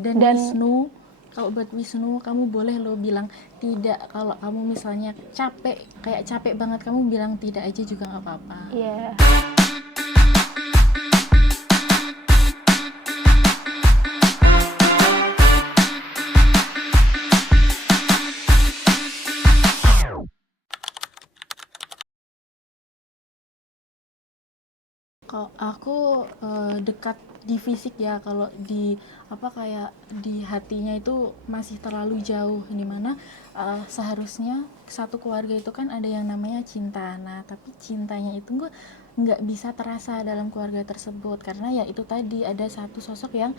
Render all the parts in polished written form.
Dan Wisnu, kalau buat Wisnu kamu boleh lo bilang tidak. Kalau kamu misalnya kayak capek banget, kamu bilang tidak aja juga nggak apa-apa. Iya. Kalau aku dekat di fisik ya, kalau di kayak di hatinya itu masih terlalu jauh, dimana seharusnya satu keluarga itu kan ada yang namanya cinta. Nah tapi cintanya itu gue nggak bisa terasa dalam keluarga tersebut, karena ya itu tadi ada satu sosok yang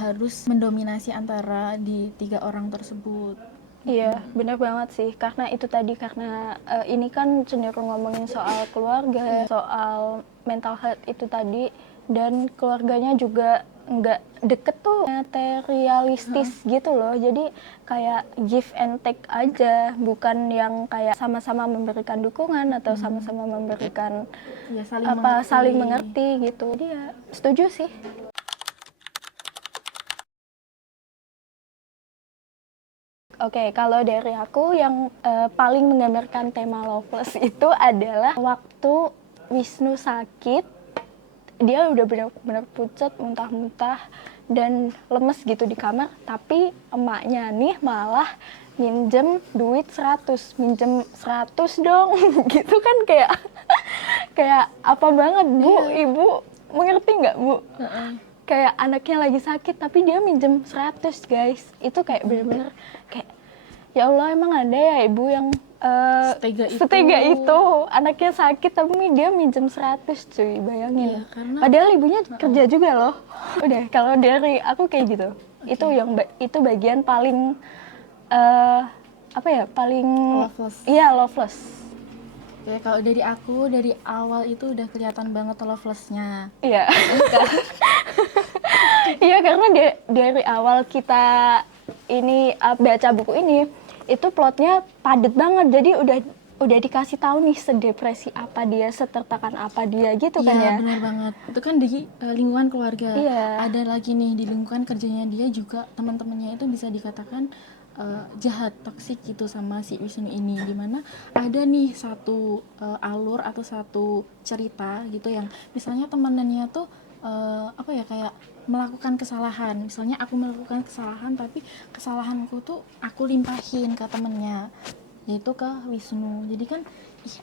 harus mendominasi antara di tiga orang tersebut. Iya, benar banget sih. Karena itu tadi, karena ini kan cenderung ngomongin soal keluarga, soal mental health itu tadi, dan keluarganya juga nggak deket tuh, materialistis gitu loh. Jadi kayak give and take aja, bukan yang kayak sama-sama memberikan dukungan atau sama-sama memberikan Ya, saling saling mengerti gitu. Jadi ya setuju sih. Oke, kalau dari aku yang paling menggambarkan tema loveless itu adalah waktu Wisnu sakit, dia udah benar-benar pucat, muntah-muntah, dan lemes gitu di kamar, tapi emaknya nih malah minjem duit 100, minjem 100 dong, gitu kan kayak kayak apa banget Bu, Ibu mengerti nggak Bu? Kayak anaknya lagi sakit tapi dia minjem 100 guys, itu kayak bener-bener kayak ya Allah, emang ada ya ibu yang setega itu anaknya sakit tapi dia minjem 100 cuy, bayangin. Karena Padahal ibunya kerja juga loh. Udah, kalau dari aku kayak gitu. Itu yang itu bagian paling apa ya, paling loveless. Iya, loveless. Oke, kalau dari aku dari awal itu udah kelihatan banget loveless-nya. Iya. Iya, karena dari awal kita ini baca buku ini, itu plotnya padat banget. Jadi udah dikasih tahu nih sedepresi apa dia, setertekan apa dia gitu kan ya. Iya, benar banget. Itu kan di lingkungan keluarga. Iya. Ada lagi nih di lingkungan kerjanya dia juga, teman-temannya itu bisa dikatakan jahat, toksik gitu sama si Wisnu ini. Dimana ada nih satu alur atau satu cerita gitu yang misalnya temanannya tuh kayak melakukan kesalahan. Misalnya aku melakukan kesalahan, tapi kesalahanku tuh aku limpahin ke temennya, yaitu ke Wisnu. Jadi kan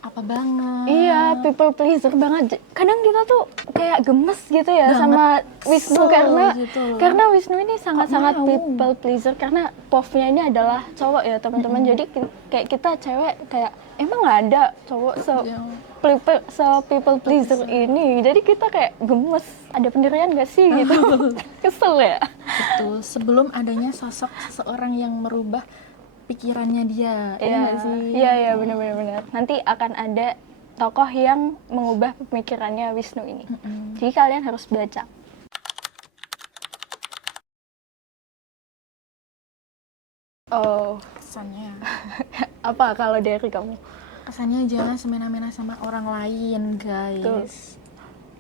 apa banget. Iya, people pleaser banget. Kadang kita tuh kayak gemes gitu ya banget sama Wisnu, karena Wisnu ini sangat-sangat people pleaser, karena povnya ini adalah cowok ya teman-teman. Jadi kayak kita cewek kayak emang nggak ada cowok people pleaser ini. Jadi kita kayak gemes, ada pendirian gak sih gitu. Kesel ya. Betul, sebelum adanya sosok seseorang yang merubah pikirannya dia. Iya, benar. Nanti akan ada tokoh yang mengubah pemikirannya Wisnu ini. Jadi kalian harus baca. Oh, kesannya apa kalau dari kamu? Kesannya jangan semena-mena sama orang lain, guys.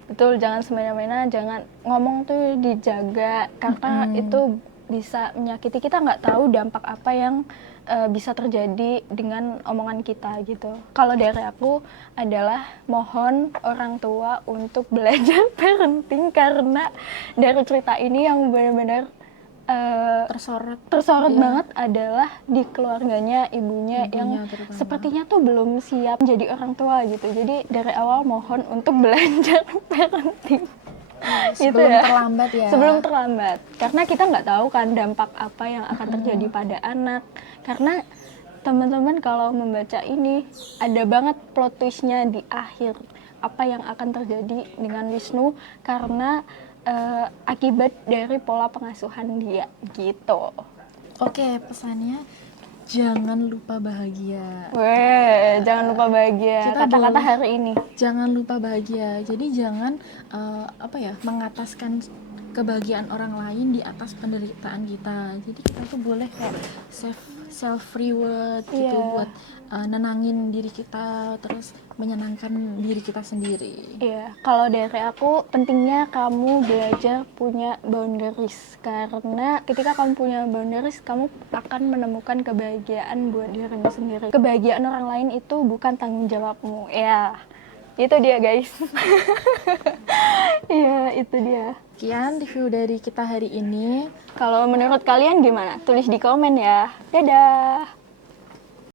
Betul, jangan semena-mena, jangan ngomong tuh dijaga, karena itu bisa menyakiti. Kita nggak tahu dampak apa yang bisa terjadi dengan omongan kita gitu. Kalau dari aku adalah mohon orang tua untuk belajar parenting, karena dari cerita ini yang benar-benar tersorot banget adalah di keluarganya ibunya yang terutama sepertinya tuh belum siap jadi orang tua gitu. Jadi dari awal mohon untuk belajar parenting. Sebelum gitu terlambat ya. Sebelum terlambat, karena kita nggak tahu kan dampak apa yang akan terjadi pada anak. Karena teman-teman kalau membaca ini ada banget plot twistnya di akhir, apa yang akan terjadi dengan Wisnu karena akibat dari pola pengasuhan dia gitu. Oke, pesannya jangan lupa bahagia. Jangan lupa bahagia. Kata-kata hari ini. Jangan lupa bahagia. Jadi jangan mengataskan kebahagiaan orang lain di atas penderitaan kita. Jadi kita tuh boleh kayak self reward gitu Iya. buat nenangin diri kita, terus menyenangkan diri kita sendiri. Iya, kalau dari aku pentingnya kamu belajar punya boundaries, karena ketika kamu punya boundaries kamu akan menemukan kebahagiaan buat dirimu sendiri. Kebahagiaan orang lain itu bukan tanggung jawabmu. Ya, itu dia guys. Iya, itu dia. Sekian review dari kita hari ini. Kalau menurut kalian gimana? Tulis di komen ya. Dadah.